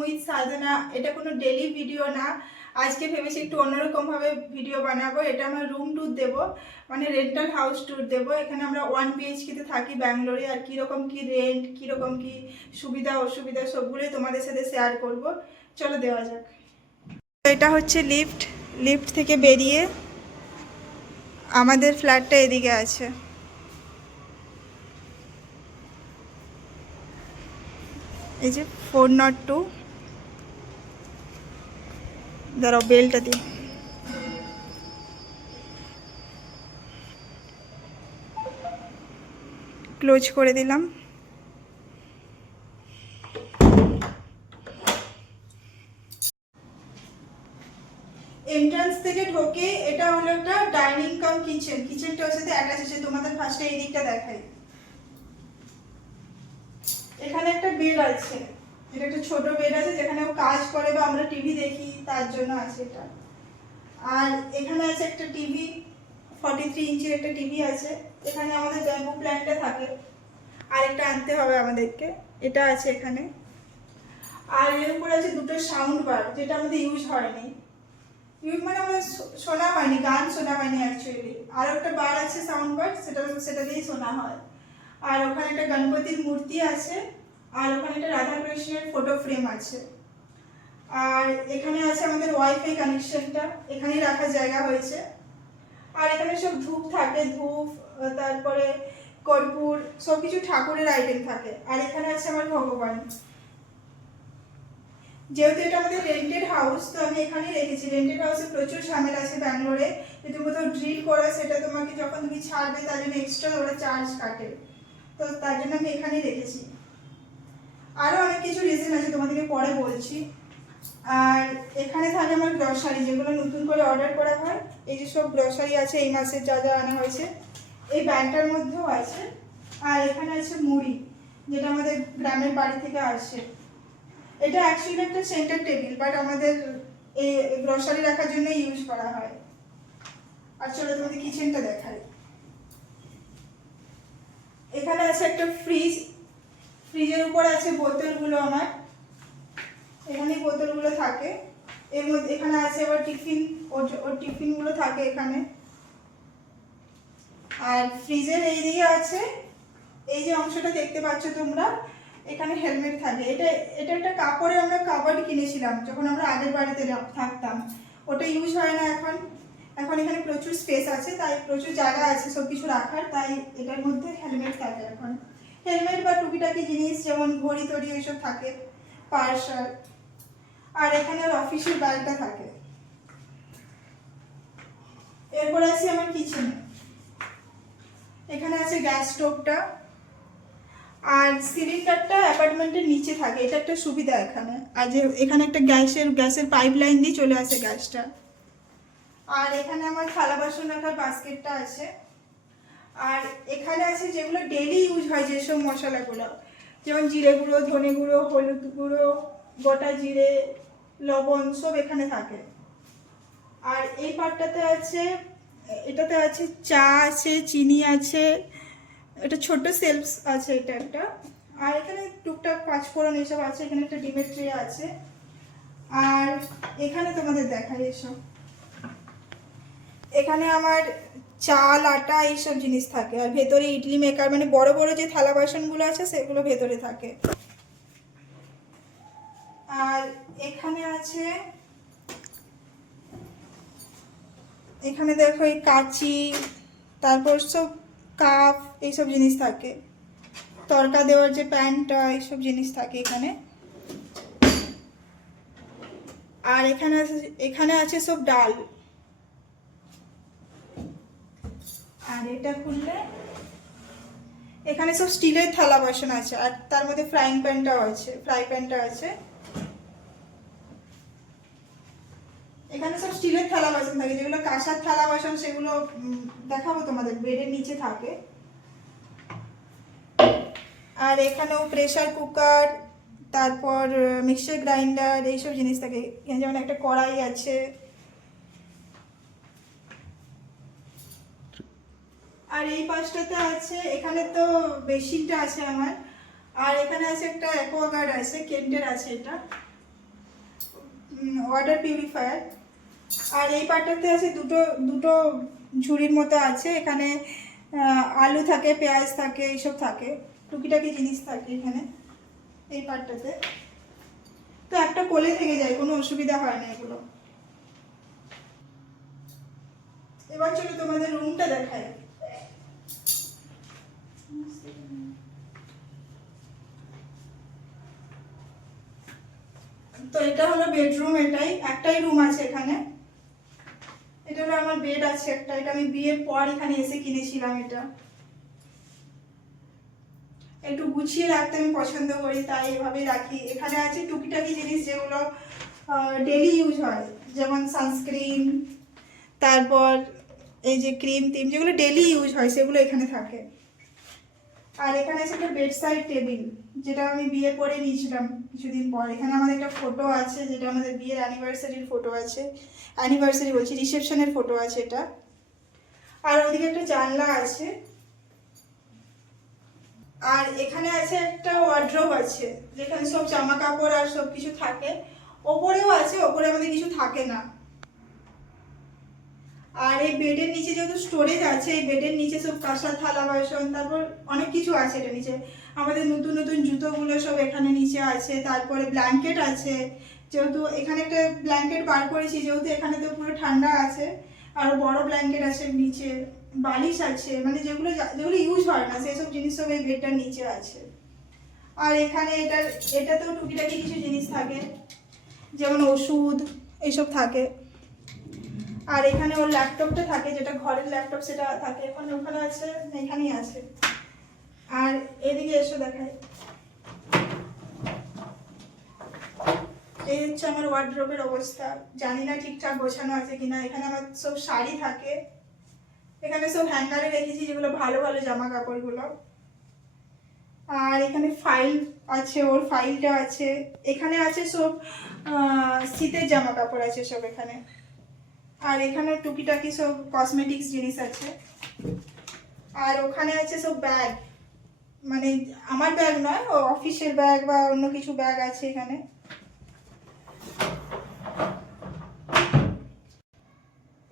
With সাধনা। এটা কোনো daily video না, আজকে ভেবেছি একটু অন্যরকমভাবে ভিডিও বানাবো। এটা আমরা রুম ট্যুর দেবো, মানে রেন্টাল হাউস ট্যুর দেবো। এখানে আমরা 1 BHKতে থাকি ব্যাঙ্গালোরে। আর কীরকম কী রেন্ট, কীরকম কী সুবিধা অসুবিধা সবগুলোই তোমাদের সাথে শেয়ার করব। চলো দেওয়া যাক। এটা হচ্ছে লিফট। লিফট থেকে বেরিয়ে আমাদের ফ্ল্যাটটা এদিকে আছে। এই যে 402। দাঁড়াও বেলটা দিই। ক্লোজ করে দিলাম। এন্ট্রান্স থেকে ঢোকে এটা হলো একটা ডাইনিং কাম কিচেন। কিচেনটা ওর সাথে অ্যাটাচ আছে। তোমাদের ফার্স্টে এই দিকটা দেখাই। এখানে একটা বেড আছে, এটা একটা ছোট বেড আছে যেখানে ও কাজ করে বা আমরা টিভি দেখি, তার জন্য আছে এটা। আর এখানে আছে একটা টিভি, 43 ইঞ্চির একটা টিভি আছে। এখানে আমাদের ব্যাম্বু প্ল্যান্টটা থাকে, আরেকটা আনতে হবে আমাদেরকে। এটা আছে এখানে। আর এর উপর আছে দুটো সাউন্ড বার, যেটা আমাদের ইউজ হয়নি। মানে আমাদের শোনা হয়নি, গান শোনা হয়নি অ্যাকচুয়ালি। আর একটা বার আছে সাউন্ড বার, সেটা দিয়েই শোনা হয়। আর ওখানে একটা গণপতির মূর্তি আছে, আর ওখানে একটা রাধাকৃষ্ণের ফটো ফ্রেম আছে। আর এখানে আছে আমাদের ওয়াইফাই কানেকশনটা, এখানেই রাখার জায়গা হয়েছে। আর এখানে সব ধূপ থাকে, ধূপ, তারপরে কর্পূর, সব কিছু ঠাকুরের আইটেম থাকে। আর এখানে আছে আমার ভগবান। যেহেতু এটা আমাদের রেন্টেড হাউস, তো আমি এখানেই রেখেছি। রেন্টেড হাউসে প্রচুর ঝামেলা আছে ব্যাঙ্গালোরে। যদি কোথাও ড্রিল করা, সেটা তোমাকে যখন তুমি ছাড়বে তার জন্য এক্সট্রা ওরা চার্জ কাটে, তো তার জন্য আমি এখানেই রেখেছি। আরও অনেক কিছু রিজন আছে, তোমাদেরকে পরে বলছি। আর এখানে থাকে আমার গ্রসারি, যেগুলো নতুন করে অর্ডার করা হয়। এই যে সব গ্রসারি আছে, এই মাসের যা যা আনা হয়েছে এই ব্যাগটার মধ্যেও আছে। আর এখানে আছে মুড়ি, যেটা আমাদের গ্রামের বাড়ি থেকে আসে। এটা অ্যাকচুয়ালি একটা সেন্টার টেবিল, বাট আমাদের এই গ্রসারি রাখার জন্য ইউজ করা হয়। আর চলো তোমাদের কিচেনটা দেখাই। এখানে আছে একটা ফ্রিজ, ফ্রিজের উপর আছে বোতলগুলো আমার, এখানেই বোতলগুলো থাকে। এর মধ্যে এখানে আছে আবার টিফিন, ওর টিফিনগুলো থাকে এখানে। আর ফ্রিজের এই দিকে আছে, এই যে অংশটা দেখতে পাচ্ছ তোমরা, এখানে হেলমেট থাকে। এটা একটা কাপড়ে আমরা কাভার্ড কিনেছিলাম যখন আমরা আগের বাড়িতে থাকতাম। ওটা ইউজ হয় না এখন। এখন এখানে প্রচুর স্পেস আছে, তাই প্রচুর জায়গা আছে সব কিছু রাখার, তাই এটার মধ্যে হেলমেট থাকে এখন। হেলমেট বা টুকিটাকি জিনিস যেমন ঘড়ি টড়ি এইসব থাকে, পার্স। আর এখানে অফিসের ব্যাগটা থাকে। এরপর আসি আমার কিচেনে। এখানে আছে গ্যাস স্টোভটা, আর সিলিন্ডারটা অ্যাপার্টমেন্টের নিচে থাকে। এটা একটা সুবিধা এখানে। আর যে এখানে একটা গ্যাসের পাইপ লাইন দিয়ে চলে আসে গ্যাসটা। আর এখানে আমার থালা বাসন রাখার বাস্কেটটা আছে। আর এখানে আছে যেগুলো ডেইলি ইউজ হয়, যেসব মশলাগুলো, যেমন জিরে গুঁড়ো, ধনে গুঁড়ো, হলুদ গুঁড়ো, গোটা জিরে, লবণ, সব এখানে থাকে। আর এই পার্টটাতে আছে, এটাতে আছে চা আছে, চিনি আছে, এটা ছোট সেলফ আছে এটা একটা। আর এখানে টুকটাক পাঁচফোড়ন এসব আছে। এখানে একটা ডিমের ট্রে আছে। আর এখানে তোমাদের দেখাই এসব, এখানে আমার চাল, আটা, এইসব জিনিস থাকে। আর ভেতরে ইডলি মেকার, মানে বড় বড় যে থালা বাসনগুলো আছে সেগুলো ভেতরে থাকে। আর এখানে আছে, এখানে দেখো এই কাঁচি, তারপর সব কাপ, এইসব জিনিস থাকে। তড়কা দেওয়ার যে প্যানটা, এইসব জিনিস থাকে এখানে। আর এখানে আছে সব ডাল। আর এটা খুললে এখানে সব স্টিলের থালা বাসন আছে। আর তার মধ্যে ফ্রাই প্যানটা আছে। এখানে সব স্টিলের থালা বাসন থাকে, যেগুলো কাঁসার থালা বাসন সেগুলো দেখাবো তোমাদের, বেডের নিচে থাকে। আর এখানেও প্রেসার কুকার, তারপর মিক্সার গ্রাইন্ডার, এইসব জিনিস থাকে। এখানে যেমন একটা কড়াই আছে। আর এই পাশটাতে আছে, এখানে তো বেসিনটা আছে আমার। আর এখানে আছে একটা অ্যাকোয়াগার্ড আছে, কেন্টের আছে এটা। Water purifier. আর এই পার্টটাতে আছে দুটো দুটো ঝুড়ির মতো আছে, এখানে আলু থাকে, পেঁয়াজ থাকে, এইসব থাকে, টুকিটাকি জিনিস থাকে এখানে এই পার্টটাতে। তো একটা কোলে থেকে যায়, কোনো অসুবিধা হয় না এগুলো। এবার চলো তোমাদের রুমটা দেখাই। তো এটা হলো বেডরুম, একটাই রুম আছে এখানে। এটা হলো আমার বেড আছে একটা, এটা আমি বিয়ের পর এখানে এসে কিনেছিলাম। এটা একটু গুছিয়ে রাখতে আমি পছন্দ করি, তাই এভাবে রাখি। এখানে আছে টুকিটাকি জিনিস যেগুলো ডেলি ইউজ হয়, যেমন সানস্ক্রিন, তারপর এই যে ক্রিম টিম যেগুলো ডেলি ইউজ হয় সেগুলো এখানে থাকে। আর এখানে আছে একটা বেড সাইড টেবিল, যেটা আমি বিয়ে করে নিয়েছিলাম কিছুদিন পর। এখানে আমাদের একটা ফটো আছে, যেটা আমাদের বিয়ের অ্যানিভার্সারির ফটো আছে, অ্যানিভার্সারি বলছি, রিসেপশনের ফটো আছে এটা। আর ওদিকে একটা জানলা আছে। আর এখানে আছে একটা ওয়ার্ড্রোব আছে, যেখানে সব জামা কাপড় আর সব কিছু থাকে। ওপরেও আছে, ওপরে আমাদের কিছু থাকে না। আর এই বেডের নিচে যেহেতু স্টোরেজ আছে, এই বেডের নিচে সব কাঁসা থালা বাসন, তারপর অনেক কিছু আছে এটার নিচে। আমাদের নতুন নতুন জুতোগুলো সব এখানে নিচে আছে। তারপরে ব্ল্যাঙ্কেট আছে, যেহেতু এখানে একটা ব্ল্যাঙ্কেট বার করেছি, যেহেতু এখানে তো পুরো ঠান্ডা আছে। আর বড় ব্ল্যাঙ্কেট আছে নিচে, বালিশ আছে, মানে যেগুলো যেগুলো ইউজ হয় না সেই সব জিনিস সব এই বেডটার নিচে আছে। আর এখানে এটাতেও টুকিটাকি কিছু জিনিস থাকে, যেমন ওষুধ এইসব থাকে। আর এখানে ওর ল্যাপটপটা থাকে, যেটা ঘরের ল্যাপটপ সেটা থাকে। ওখানে আছে, এখানেই আছে। আর এদিকে এসে দেখায়, এই হচ্ছে আমার ওয়ার্ড্রোবের অবস্থা। জানি না ঠিকঠাক গোছানো আছে কিনা। এখানে আমার সব শাড়ি থাকে, এখানে সব হ্যাঙ্গারে রেখেছি যেগুলো ভালো ভালো জামা কাপড়গুলো। আর এখানে ফাইল আছে, ওর ফাইলটা আছে। এখানে আছে সব শীতের জামা কাপড় আছে সব এখানে। আর এখানে টুকিটাকি সব কসমেটিক্স জিনিস আছে। আর ওখানে আছে সব ব্যাগ, মানে আমার ব্যাগ নয়, ও অফিসের ব্যাগ বা অন্য কিছু ব্যাগ আছে এখানে।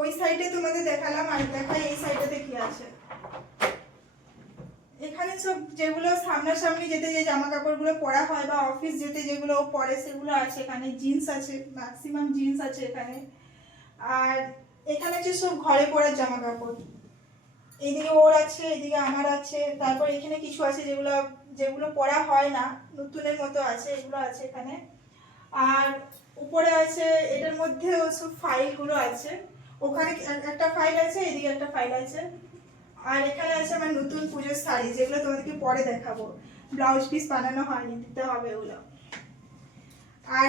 ওই সাইডে তোমাদের দেখালাম, আর দেখাই এই সাইডে কি আছে। এখানে সব যেগুলো সামনাসামনি যেতে যে জামা কাপড়গুলো পরা হয় বা অফিস যেতে যেগুলো পরে সেগুলো আছে এখানে। জিন্স আছে, ম্যাক্সিমাম জিন্স আছে এখানে। আর এখানে যে সব ঘরে পরার জামা কাপড়, এইদিকে ওর আছে, এদিকে আমার আছে। তারপর এখানে কিছু আছে যেগুলো যেগুলো পরা হয় না, নতুনের মতো আছে, এগুলো আছে এখানে। আর উপরে আছে, এটার মধ্যে সব ফাইলগুলো আছে। ওখানে একটা ফাইল আছে, এদিকে একটা ফাইল আছে। আর এখানে আছে আমার নতুন পুজোর শাড়ি, যেগুলো তোমাদেরকে পরে দেখাবো। ব্লাউজ পিস বানানো হয়নি, দিতে হবে ওগুলো। আর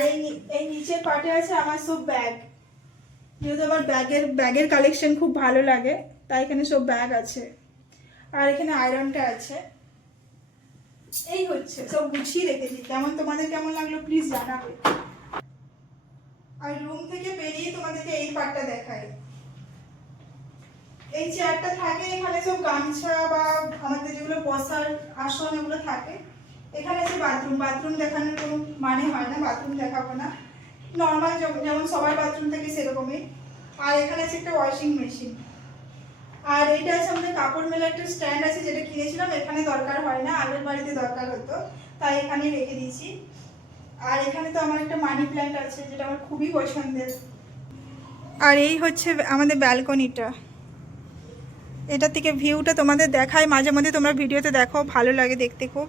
এই নিচের পার্টে আছে আমার সব ব্যাগ, যেহেতু আমার ব্যাগের কালেকশন খুব ভালো লাগে, তাই এখানে সব ব্যাগ আছে। আর এখানে আয়রনটা আছে। এই হচ্ছে সব গুছিয়ে রেখেছি। তোমাদের কেমন লাগলো প্লিজ জানাবে। আর রুম থেকে বেরিয়ে তোমাদেরকে এই পার্টটা দেখাই। এই চেয়ারটা থাকে, এখানে সব গামছা বা আমাদের যেগুলো বসার আসন এগুলো থাকে। এখানে আছে বাথরুম। বাথরুম দেখানোর কোনো মানে হয় না, বাথরুম দেখাবো না, নর্মাল যেমন সবার বাথরুম থাকে সেরকমই। আর এখানে আছে একটা ওয়াশিং মেশিন। আর এটা আছে আমাদের কাপড় মেলার একটা স্ট্যান্ড আছে, যেটা কিনেছিলাম। এখানে দরকার হয় না, আগের বাড়িতে দরকার হতো, তাই এখানে রেখে দিয়েছি। আর এখানে তো আমার একটা মানি প্ল্যান্ট আছে, যেটা আমার খুবই পছন্দের। আর এই হচ্ছে আমাদের ব্যালকনিটা। এটা থেকে ভিউটা তোমাদের দেখায়, মাঝে মধ্যে তোমরা ভিডিওতে দেখো, ভালো লাগে দেখতে খুব।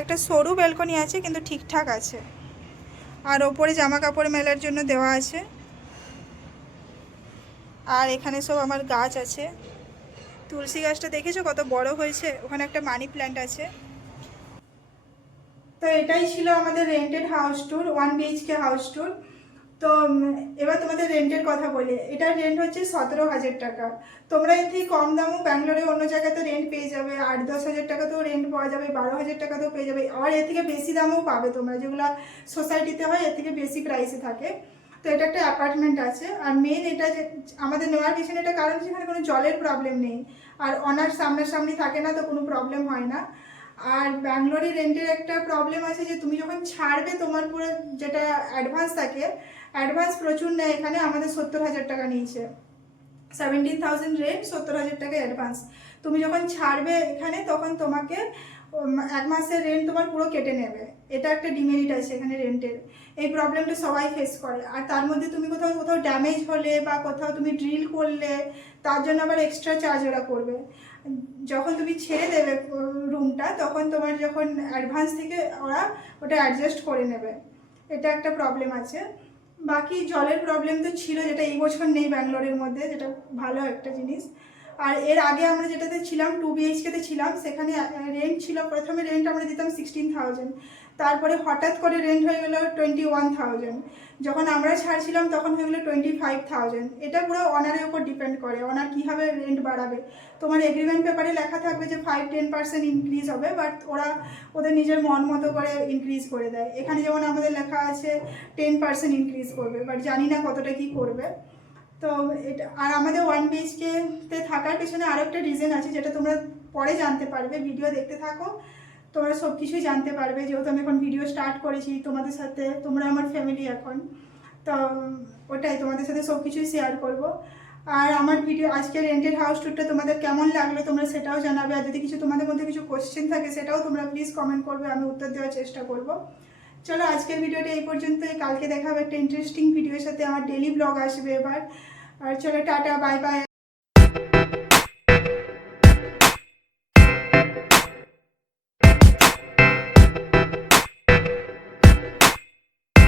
একটা সরু ব্যালকনি আছে কিন্তু ঠিকঠাক আছে। আর ওপরে জামা কাপড় মেলার জন্য দেওয়া আছে। আর এখানে সব আমার গাছ আছে। তুলসী গাছটা দেখেছো কত বড় হয়েছে, ওখানে একটা মানি প্ল্যান্ট আছে। তো এটাই ছিল আমাদের rented house tour, 1 BHK house tour. তো এবার তোমাদের রেন্টের কথা বলি। এটার রেন্ট হচ্ছে 17,000 টাকা। তোমরা এর থেকে কম দামও ব্যাঙ্গালোরে অন্য জায়গাতে রেন্ট পেয়ে যাবে। 8-10 হাজার টাকাতেও রেন্ট পাওয়া যাবে, 12,000 টাকাতেও পেয়ে যাবে। আর এর থেকে বেশি দামেও পাবে তোমরা, যেগুলো সোসাইটিতে হয় এর থেকে বেশি প্রাইসে থাকে। তো এটা একটা অ্যাপার্টমেন্ট আছে। আর মেন এটা যে আমাদের নেওয়ার পিছনে একটা কারণ, সেখানে কোনো জলের প্রবলেম নেই। আর অনার সামনাসামনি থাকে না, তো কোনো প্রবলেম হয় না। আর ব্যাঙ্গালোরে রেন্টের একটা প্রবলেম আছে যে তুমি যখন ছাড়বে তোমার পুরো যেটা অ্যাডভান্স থাকে, অ্যাডভান্স প্রচুর নেয় এখানে। আমাদের 70,000 টাকা নিয়েছে, 17,000 রেন্ট, 70,000 টাকা অ্যাডভান্স। তুমি যখন ছাড়বে এখানে তখন তোমাকে 1 মাসের রেন্ট তোমার পুরো কেটে নেবে। এটা একটা ডিমেরিট আছে এখানে রেন্টের। এই প্রবলেমটা সবাই ফেস করে। আর তার মধ্যে তুমি কোথাও কোথাও ড্যামেজ হলে বা কোথাও তুমি ড্রিল করলে তার জন্য আবার এক্সট্রা চার্জ ওরা করবে। যখন তুমি ছেড়ে দেবে রুমটা তখন তোমার যখন অ্যাডভান্স থেকে ওরা ওটা অ্যাডজাস্ট করে নেবে। এটা একটা প্রবলেম আছে। বাকি জলের প্রবলেম তো ছিল, যেটা এই বছর নেই ব্যাঙ্গালোরের মধ্যে, যেটা ভালো একটা জিনিস। আর এর আগে আমরা যেটাতে ছিলাম 2 BHKতে ছিলাম, সেখানে রেন্ট ছিল, প্রথমে রেন্ট আমরা দিতাম 16,000, তারপরে হঠাৎ করে রেন্ট হয়ে গেলো 21,000। যখন আমরা ছাড়ছিলাম তখন হয়ে গেলো 25,000। এটা পুরো অনারের উপর ডিপেন্ড করে, অনার কীভাবে রেন্ট বাড়াবে। তোমার এগ্রিমেন্ট পেপারে লেখা থাকবে যে 5-10% ইনক্রিজ হবে, বাট ওরা ওদের নিজের মন মতো করে ইনক্রিজ করে দেয়। এখানে যেমন আমাদের লেখা আছে 10% ইনক্রিজ করবে, বাট জানি না কতটা কী করবে। তো এটা, আর আমাদের 1 BHKতে থাকার পেছনে আরও একটা রিজন আছে, যেটা তোমরা পরে জানতে পারবে। ভিডিও দেখতে থাকো, তোমরা সব কিছুই জানতে পারবে। যেহেতু আমি এখন ভিডিও স্টার্ট করেছি তোমাদের সাথে, তোমরা আমার ফ্যামিলি এখন, তো ওটাই তোমাদের সাথে সব কিছুই শেয়ার করব। আর আমার ভিডিও আজকে রেন্টেড হাউস ট্যুরটা তোমাদের কেমন লাগলো তোমরা সেটাও জানাবে। আর যদি কিছু তোমাদের মধ্যে কিছু কোশ্চেন থাকে সেটাও তোমরা প্লিজ কমেন্ট করবে, আমি উত্তর দেওয়ার চেষ্টা করব। চলো আজকের ভিডিওটা এই পর্যন্তই। কালকে দেখা হবে একটা ইন্টারেস্টিং ভিডিওর সাথে, আমার ডেলি ব্লগ আসবে এবার। আর চলো টাটা, বাই বাই।